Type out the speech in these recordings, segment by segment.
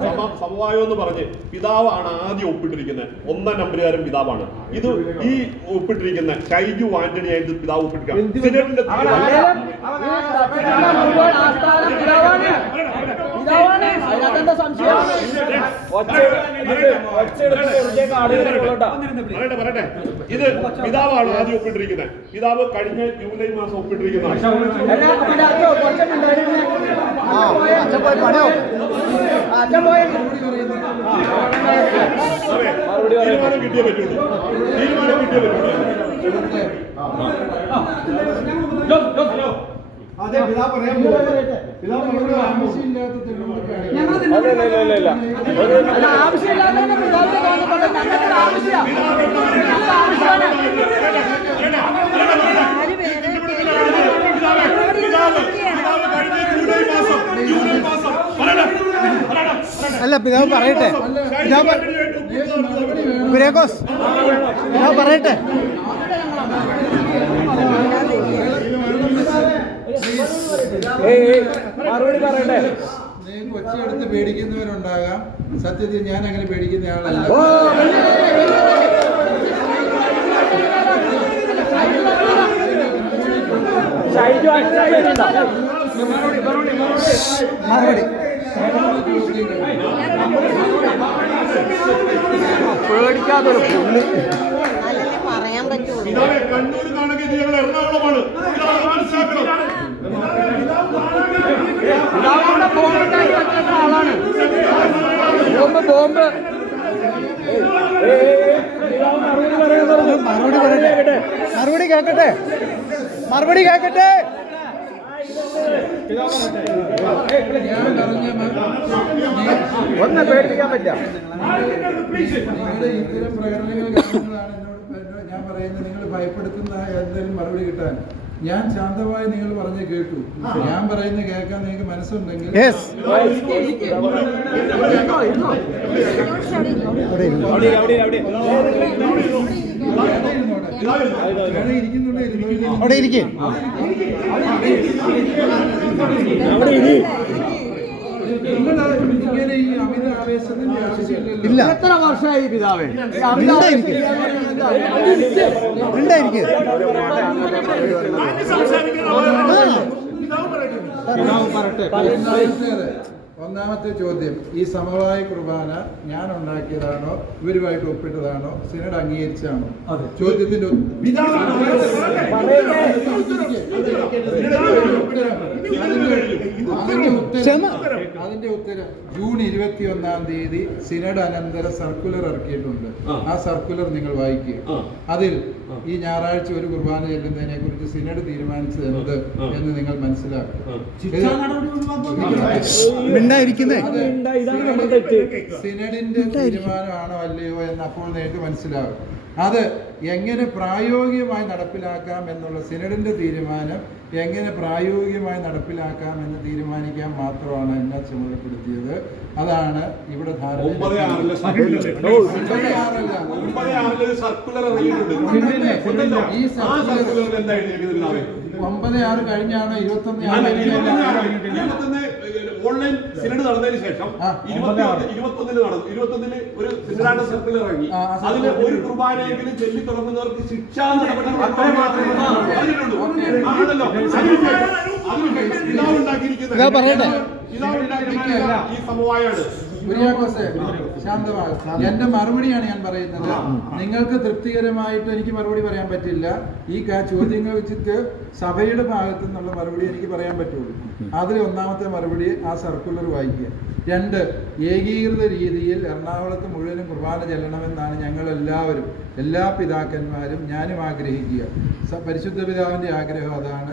സമ- സമവായം എന്ന് പറഞ്ഞ് പിതാവാണ് ആദ്യം ഒപ്പിട്ടിരിക്കുന്നത് ഒന്നാം നമ്പറുകാരൻ പിതാവാണ് ഇത് ഈ ഒപ്പിട്ടിരിക്കുന്ന ഷൈജു ആന്റണി ആയിട്ട് പിതാവ് പറയട്ടെ ഇത് പിതാവാണ് ആദ്യം ഒപ്പിട്ടിരിക്കുന്നത് പിതാവ് കഴിഞ്ഞ ജൂലൈ മാസം ഒപ്പിട്ടിരിക്കുന്നതാണ് തീരുമാനം കിട്ടിയേ പറ്റുള്ളൂ തീരുമാനം കിട്ടിയേ പറ്റുള്ളൂ അതെ പിതാവ് പറയാൻ പോകും പിതാവ് മറുപടി ആവശ്യമില്ലാത്ത ആവശ്യമാണ് അല്ല പിതാവ് പറയട്ടെ. പിതാവ് കുര്യാക്കോസ് പിതാവ് പറയട്ടെ. മറുപടി പറയട്ടെ. കൊച്ചിയെടുത്ത് പേടിക്കുന്നവരുണ്ടാകാം. സത്യത്തിൽ ഞാൻ അങ്ങനെ പേടിക്കുന്ന ആളല്ല. മറുപടി. പേടിക്കാത്തൊരു പുള്ളി അതല്ലേ പറയാൻ പറ്റുള്ളൂ. കണ്ണൂർ ഞങ്ങൾ എറണാകുളമാണ്. മനസ്സിലാക്കണം. ആളാണ് ബോംബ് ബോംബ് മറുപടി പറയുന്നത് മറുപടി പറയട്ടെ? മറുപടി കേക്കട്ടെ മറുപടി കേക്കട്ടെ ഒന്ന് പേടിപ്പിക്കാൻ പറ്റില്ല. ഇത്തരം പ്രകടനങ്ങൾ എന്നോട് എന്നോട് ഞാൻ പറയുന്നത് നിങ്ങൾ ഭയപ്പെടുത്തുന്ന എന്തെങ്കിലും മറുപടി കിട്ടാൻ ഞാൻ ശാന്തമായി നിങ്ങൾ പറഞ്ഞ് കേട്ടു ഞാൻ പറയുന്ന കേൾക്കാൻ നിങ്ങൾക്ക് മനസ്സുണ്ടെങ്കിൽ യെസ് അവിടെ അവിടെ ഇരിക്കേ. അവിടെ ഇരി ഇല്ല എത്ര വർഷമായി പിതാവേ ഉണ്ടായിരിക്കും ഒന്നാമത്തേത് ഒന്നാമത്തെ ചോദ്യം ഈ സമവായ കുർബാന ഞാൻ ഉണ്ടാക്കിയതാണോ ഇവരുമായിട്ട് ഒപ്പിട്ടതാണോ? സിനഡ് അംഗീകരിച്ചാണോ ചോദ്യത്തിന്റെ ഉത്തരം. അതിന്റെ ഉത്തരം ജൂൺ ഇരുപത്തി ഒന്നാം തീയതി സിനഡ് അനന്തര സർക്കുലർ ഇറക്കിയിട്ടുണ്ട്. ആ. സർക്കുലർ നിങ്ങൾ വായിക്കുക. അതിൽ ഈ ഞായറാഴ്ച ഒരു കുർബാന ചെല്ലുന്നതിനെ കുറിച്ച് സിനഡ് തീരുമാനിച്ചത് എന്ത് എന്ന് നിങ്ങൾ മനസ്സിലാക്കും സിനഡിന്റെ തീരുമാനമാണോ അല്ലയോ എന്ന് അപ്പോൾ നേരിട്ട് മനസ്സിലാകും. അത് എങ്ങനെ പ്രായോഗികമായി നടപ്പിലാക്കാം എന്നുള്ള സിനഡിന്റെ തീരുമാനം എങ്ങനെ പ്രായോഗികമായി നടപ്പിലാക്കാം എന്ന് തീരുമാനിക്കാൻ മാത്രമാണ് എന്നെ ചുമതലപ്പെടുത്തിയത് അതാണ് ഇവിടെ ഒമ്പത്. ഈ ആറ് കഴിഞ്ഞാണ് ഇരുപത്തൊന്ന് അല്ല, ഓൺലൈൻ സിനഡ് നടന്നതിന് ശേഷം ആ, ഇരുപത്തി ഇരുപത്തൊന്നിന് നടന്നു. ഇരുപത്തൊന്നിൽ ഒരു സിനഡാണ് സർക്കിൾ ഇറങ്ങി. അതിൽ. ഒരു കുർബാനയെങ്കിലും ചെല്ലി തുടങ്ങുന്നവർക്ക് ശിക്ഷാ നടപടി ആ, അതിലുള്ളൂ. ഈ കുര്യാക്കോസേ, എന്റെ മറുപടിയാണ് ഞാൻ പറയുന്നത്. നിങ്ങൾക്ക് തൃപ്തികരമായിട്ട് എനിക്ക് മറുപടി പറയാൻ പറ്റില്ല. ഈ ചോദ്യങ്ങൾ വെച്ചിട്ട് സഭയുടെ ഭാഗത്തു നിന്നുള്ള മറുപടി എനിക്ക് പറയാൻ പറ്റുള്ളൂ. അതിൽ ഒന്നാമത്തെ മറുപടി ആ സർക്കുലർ വായിക്കുക. രണ്ട് ഏകീകൃത രീതിയിൽ എറണാകുളത്ത് മുഴുവനും കുർബാന ചെല്ലണമെന്നാണ് ഞങ്ങൾ എല്ലാവരും എല്ലാ പിതാക്കന്മാരും ഞാനും ആഗ്രഹിക്കുക. പരിശുദ്ധ പിതാവിന്റെ ആഗ്രഹം അതാണ്.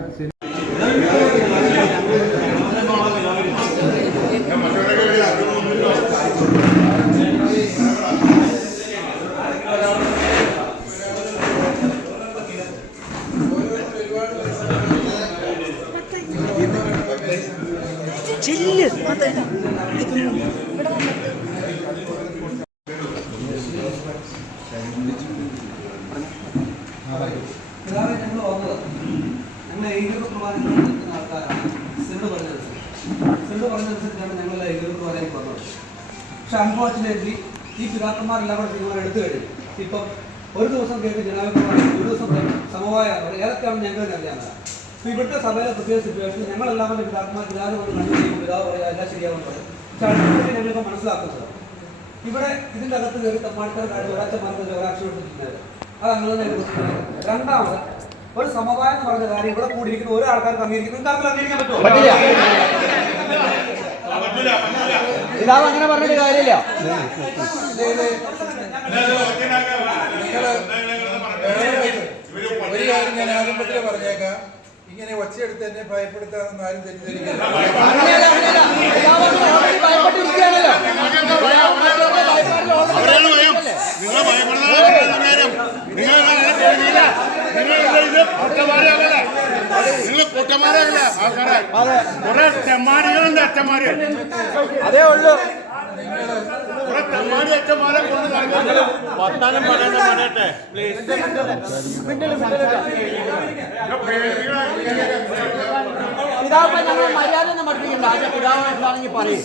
ലൈംഗിക പ്രവാഹം നടക്കുന്ന ആൾക്കാരാണ് സിന്ധു പറഞ്ഞ ദിവസം സിന്ധു പറഞ്ഞ ദിവസത്തിലാണ് ഞങ്ങൾ ലൈംഗിക പ്രവാഹം വന്നത് പക്ഷെ അൺഫോർച്ചുനേറ്റ്ലി ഈ പിതാക്കന്മാരെല്ലാം കൂടെ തീരുമാനം എടുത്തു കഴിഞ്ഞു. ഇപ്പം ഒരു ദിവസം കേട്ട് ജനാഭിപ്രായം ഒരു ദിവസം സമവായ ഏതൊക്കെയാണ് ഞങ്ങൾ അറിയാവുന്നത് അപ്പോൾ ഇവിടുത്തെ സഭയിലെ പ്രത്യേക സിറ്റുവേഷനിൽ ഞങ്ങളെല്ലാം കൂടെ പിതാക്കന്മാർ പിതാവ് കൊണ്ട് കണ്ടു ചെയ്യും പിതാവ് പറയുക എല്ലാം ശരിയാവുന്നു പറയും. പക്ഷെ അടുത്ത ഞങ്ങളിപ്പോൾ മനസ്സിലാക്കുന്നത് ഇവിടെ ഇതിന്റെ അകത്ത് കയറി തമ്മാടിക്കാർ കാട് ഒരാഴ്ച മറന്നത് ഒരാഴ്ച എടുത്തിട്ടുണ്ടായിരുന്നു അത് അങ്ങനെ രണ്ടാമത് ഒരു സമവായം എന്ന് പറഞ്ഞ കാര്യം ഇവിടെ കൂടിയിരിക്കുന്ന ഒരു ആൾക്കാർക്ക് അംഗീകരിക്കുന്നു. നിങ്ങൾക്ക് അംഗീകരിക്കാൻ പറ്റുമോ? പിതാവ് അങ്ങനെ പറഞ്ഞിട്ട് കാര്യമില്ല. ഒരു കാര്യം ഞാൻ ആരംഭത്തിൽ പറഞ്ഞേക്കാം. ഇങ്ങനെ ഒച്ചയെടുത്ത് എന്നെ ഭയപ്പെടുത്താനൊന്നും ആരും തെറ്റിദ്ധരിക്കില്ല നിങ്ങൾ നിങ്ങൾ പൊട്ടന്മാരല്ല ആൾക്കാരെ കുറെ തെമ്മാടികളുണ്ട് അച്ഛന്മാര് അതേ ഉള്ളൂ കുറെ തെമ്മാടി അച്ഛന്മാരെ കൊണ്ട് നടക്കുന്നത് വർത്താനം പറയണ്ട പറയട്ടെ പിതാവ് ഞങ്ങൾ മര്യാദ ഒന്നും പഠിപ്പിക്കണ്ട ആദ്യം പിതാവ് എന്താണെങ്കിൽ പറയും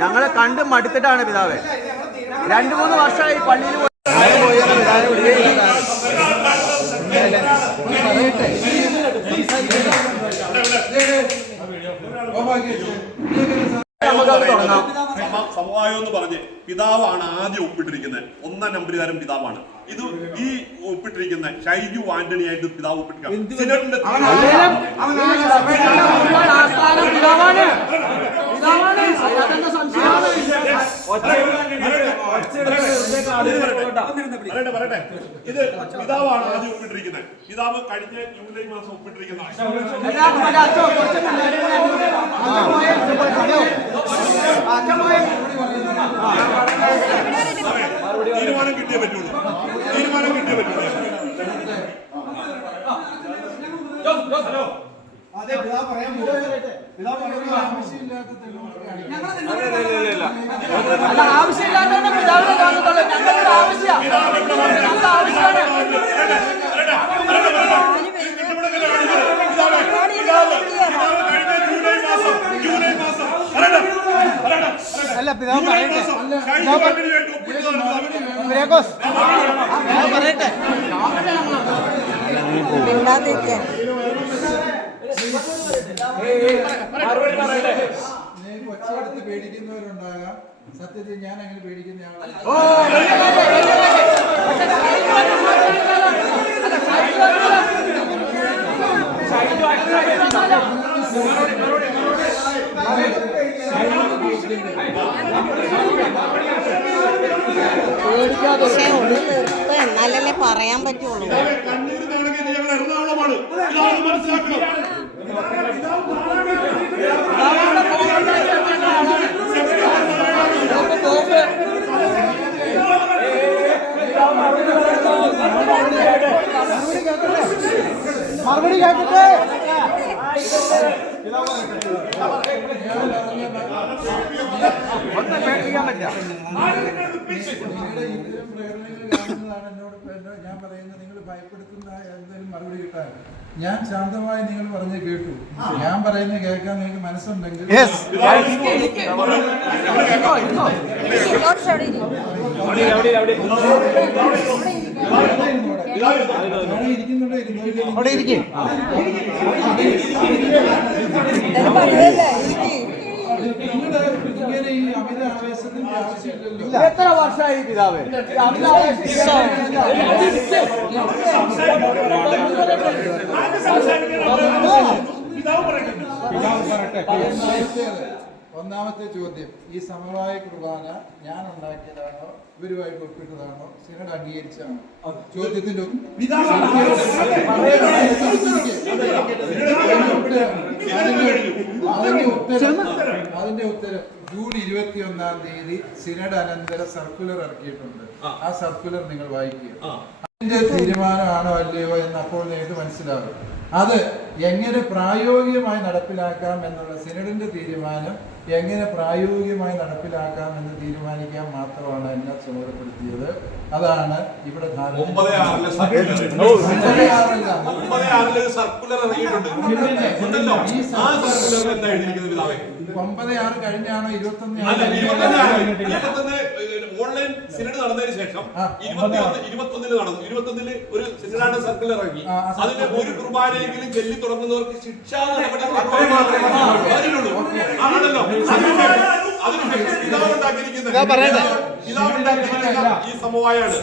ഞങ്ങളെ കണ്ട് മടുത്തിട്ടാണ് പിതാവ്. രണ്ടു മൂന്ന് വർഷമായി പള്ളിയിൽ സമവായം എന്ന് പറഞ്ഞ് പിതാവാണ് ആദ്യം ഒപ്പിട്ടിരിക്കുന്നത്. ഒന്നാം നമ്പരുകാരൻ പിതാവാണ്. ഇത് ഈ ഒപ്പിട്ടിരിക്കുന്ന ഷൈജു പിതാവ് പിതാവാണ് അതിനകത്തെന്താ സംശയമാണ് പറയട്ടെ പറയട്ടെ ഇത് പിതാവാണ് ആദ്യം ഒപ്പിട്ടിരിക്കുന്നത് പിതാവ് കഴിഞ്ഞ ജൂലൈ മാസം ഒപ്പിട്ടിരിക്കുന്ന തീരുമാനം കിട്ടിയേ പറ്റുള്ളൂ തീരുമാനം കിട്ടി ആവശ്യമില്ലാത്ത പിതാവിനെ കാണത്തുള്ളൂ ഞങ്ങൾക്ക് ആവശ്യം അല്ല പിതാവ് പറയട്ടെ ഷൈജു ആന്റണിയായിട്ട് ഒപ്പിട്ടതാണ് പിതാവ് കുര്യാക്കോസ് പിതാവ് പറയട്ടെ മിണ്ടാതിരിക്കാൻ നീ ഒച്ചയെടുത്ത് പേടിക്കുന്നവരുണ്ടാകാം സത്യത്തിൽ ഞാൻ അങ്ങനെ പേടിക്കുന്ന ആളല്ല പക്ഷേ ഒന്ന് നിർത്തുക എന്നാലല്ലേ പറയാൻ പറ്റുള്ളൂ എറണാകുളമാണ് ഇതാണ് മനസ്സിലാക്കണം മറുപടി കേൾക്കട്ടെ എന്നോട് ഇപ്പൊ എന്നോട് ഞാൻ പറയുന്നത് നിങ്ങൾ ഭയപ്പെടുത്തുന്ന മറുപടി കിട്ടാൻ. ഞാൻ ശാന്തമായി നിങ്ങൾ പറഞ്ഞ് കേട്ടു. ഞാൻ പറയുന്നത് കേൾക്കാൻ നിങ്ങൾക്ക് മനസ്സുണ്ടെങ്കിൽ അവിടെ ഇരിക്കുന്നുണ്ടോ ഇരുന്നോ? അവിടെ ഇരിക്കും നിങ്ങളുടെ ഇങ്ങനെ ഈ അമിത ആവേശത്തിന്റെ ആവശ്യമില്ലല്ലോ എത്ര വർഷമായി പിതാവ്? ഒന്നാമത്തെ ചോദ്യം ഈ സമവായ കുർബാന ഞാൻ ഉണ്ടാക്കിയതാണോ ഇവരുമായി ഒപ്പിട്ടതാണോ സിനഡ് അംഗീകരിച്ചാണോ ചോദ്യത്തിന്റെ. അതിന്റെ ഉത്തരം. അതിന്റെ ഉത്തരം. ജൂൺ ഇരുപത്തി ഒന്നാം തീയതി സിനഡ് അനന്തര സർക്കുലർ ഇറക്കിയിട്ടുണ്ട്. ആ. സർക്കുലർ നിങ്ങൾ വായിക്കുക. അതിന്റെ തീരുമാനമാണോ അല്ലയോ എന്ന് അപ്പോൾ നിങ്ങൾക്ക് മനസ്സിലാകും. അത് എങ്ങനെ പ്രായോഗികമായി നടപ്പിലാക്കാം എന്നുള്ള സിനഡിന്റെ തീരുമാനം എങ്ങനെ പ്രായോഗികമായി നടപ്പിലാക്കാം എന്ന് തീരുമാനിക്കാൻ മാത്രമാണ് എന്നെ ചുമതലപ്പെടുത്തിയത്. അതാണ് ഇവിടെ ധാരണ. ഒമ്പത് ആറ് കഴിഞ്ഞാണോ ഇരുപത്തൊന്ന് ഓൺലൈൻ സിനഡ് നടന്നതിന് ശേഷം ഇരുപത്തൊന്നിന് നടന്നു. ഇരുപത്തൊന്നിൽ ഒരു സിനഡാണ് സർക്കുലർ ഇറങ്ങി. അതിന് ഒരു കുർബാനയെങ്കിലും ചെല്ലി തുടങ്ങുന്നവർക്ക് ശിക്ഷാ നടപടി ആണല്ലോ. ഉണ്ടാക്കിയിരിക്കുന്ന ഈ സമവായാണ്.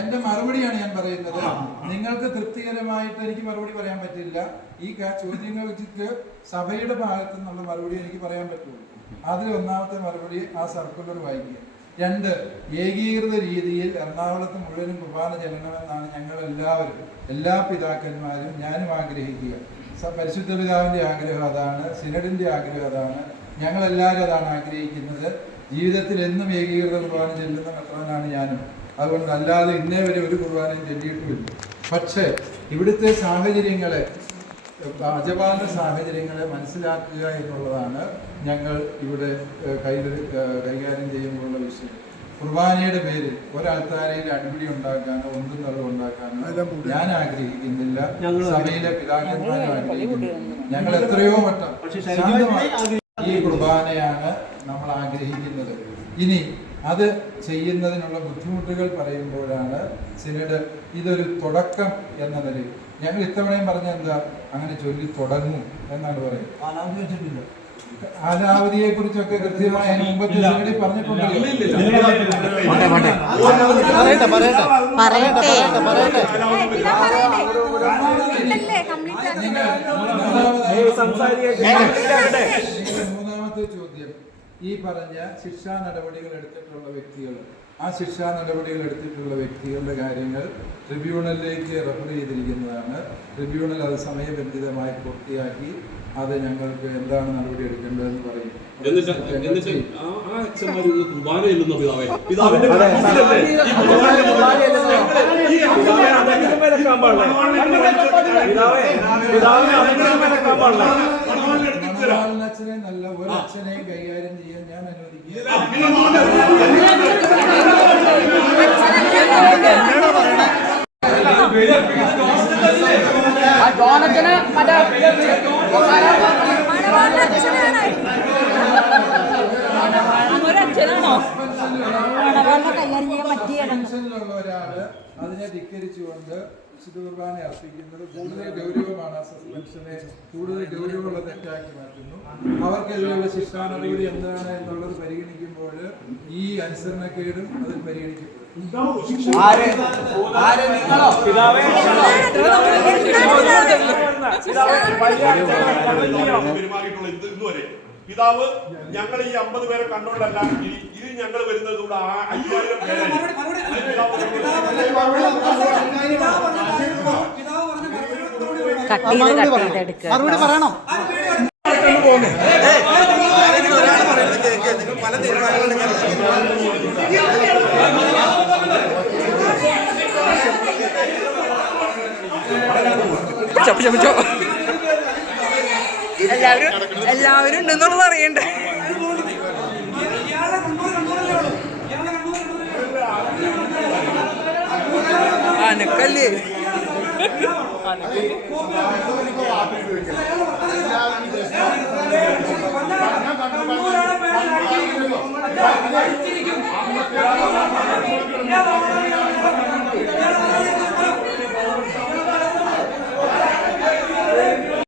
എന്റെ മറുപടിയാണ് ഞാൻ പറയുന്നത്. നിങ്ങൾക്ക് തൃപ്തികരമായിട്ട് എനിക്ക് മറുപടി പറയാൻ പറ്റില്ല. ഈ ചോദ്യങ്ങൾ വെച്ചിട്ട് സഭയുടെ ഭാഗത്തു നിന്നുള്ള മറുപടി എനിക്ക് പറയാൻ പറ്റുള്ളൂ. അതിൽ ഒന്നാമത്തെ മറുപടി ആ സർക്കുലർ വായിക്കുക. രണ്ട് ഏകീകൃത രീതിയിൽ എറണാകുളത്ത് മുഴുവനും കുർബാന ചെല്ലണമെന്നാണ് ഞങ്ങൾ എല്ലാവരും എല്ലാ പിതാക്കന്മാരും ഞാനും ആഗ്രഹിക്കുക. പരിശുദ്ധ പിതാവിന്റെ ആഗ്രഹം അതാണ് സിനഡിന്റെ ആഗ്രഹം അതാണ്. ഞങ്ങളെല്ലാവരും അതാണ് ആഗ്രഹിക്കുന്നത്. ജീവിതത്തിൽ എന്നും ഏകീകൃത കുർബാന ചെല്ലുന്ന മെത്രാനാണ് ഞാനും. അതുകൊണ്ട് അല്ലാതെ ഇന്നേ വരെ ഒരു കുർബാനയും ചെല്ലിയിട്ടുമില്ല. പക്ഷേ ഇവിടുത്തെ സാഹചര്യങ്ങളെ അജപാലന സാഹചര്യങ്ങളെ മനസ്സിലാക്കുക എന്നുള്ളതാണ് ഞങ്ങൾ ഇവിടെ കൈ കൈകാര്യം ചെയ്യുമ്പോഴുള്ള വിഷയം. കുർബാനയുടെ പേരിൽ ഒരാൾത്താരയിൽ അടിപിടി ഉണ്ടാക്കാനോ ഒന്നും തള്ളു ഉണ്ടാക്കാനോ ഞാൻ ആഗ്രഹിക്കുന്നില്ല. സഭയിലെ പിതാക്കന്മാരും ആഗ്രഹിക്കുന്നില്ല. ഞങ്ങൾ എത്രയോ വട്ടം ഈ കുർബാനയാണ് നമ്മൾ ആഗ്രഹിക്കുന്നത്. ഇനി അത് ചെയ്യുന്നതിനുള്ള ബുദ്ധിമുട്ടുകൾ പറയുമ്പോഴാണ് സിനഡ് ഇതൊരു തുടക്കം എന്ന നിലയിൽ. ഞങ്ങൾ ഇത്തവണയും പറഞ്ഞ എന്താ? അങ്ങനെ ചൊല്ലി തുടങ്ങും എന്നാണ് പറയുന്നത്. കാലാവധിയെ കുറിച്ചൊക്കെ കൃത്യമായി മുമ്പത്തെ മൂന്നാമത്തെ ചോദ്യം. ഈ പറഞ്ഞ ശിക്ഷാ നടപടികൾ എടുത്തിട്ടുള്ള വ്യക്തികൾ ആ ശിക്ഷാ നടപടികൾ എടുത്തിട്ടുള്ള വ്യക്തികളുടെ കാര്യങ്ങൾ ട്രിബ്യൂണലിലേക്ക് റെഫർ ചെയ്തിരിക്കുന്നതാണ്. ട്രിബ്യൂണൽ അത് സമയബന്ധിതമായി പൂർത്തിയാക്കി അത് ഞങ്ങൾക്ക് എന്താണ് നടപടി എടുക്കേണ്ടതെന്ന് പറയും എന്നിട്ട് എന്നിട്ട് ആ ആ അച്ഛന്മാർ ഇത് കുർബാന ചെല്ലുന്ന പിതാവേ പിതാവിന്റെ അച്ഛനെ നല്ല ഒരു അച്ഛനെയും കൈകാര്യം ചെയ്യാൻ ഞാൻ അനുവദിക്കില്ല ആ ജോണച്ചന് മറ്റേ അതിനെ ധിക്കരിച്ചുകൊണ്ട് വിശുദ്ധ കുർബാന അർപ്പിക്കുന്നത് കൂടുതൽ ഗൗരവമാണ് ആ സസ്പെൻഷനെ കൂടുതൽ ഗൗരവമുള്ള തെറ്റാക്കി മാറ്റുന്നു. അവർക്കെതിരെയുള്ള ശിക്ഷാ നടപടി എന്താണ് എന്നുള്ളത് പരിഗണിക്കുമ്പോൾ ഈ അനുസരണക്കേടും അതിൽ പരിഗണിക്കപ്പെടും. ആര് ആര് നിങ്ങളോ പിതാവേ പെരുമാറിയിട്ടുള്ള ഇത് ഇന്നുവരെ പിതാവ് ഞങ്ങൾ ഈ അമ്പത് പേരെ കണ്ടോണ്ടല്ല ഇനി ഇത് ഞങ്ങൾ വരുന്നത് കൂടെ ആ അയ്യായിരം മറുപടി മറുപടി നിങ്ങൾ പല പിതാവ് പറഞ്ഞ പിതാവ് പറഞ്ഞ മറുപടി മറുപടി പറയണം. കട്ട് ചെയ്ത് കട്ട് ചെയ്ത് എടുക്കുക മറുപടി എല്ലാവരും എല്ലാവരും ഉണ്ടെന്നുള്ളത് അറിയണ്ടേ? അനക്കല്ലേ? അനക്കല്ലേ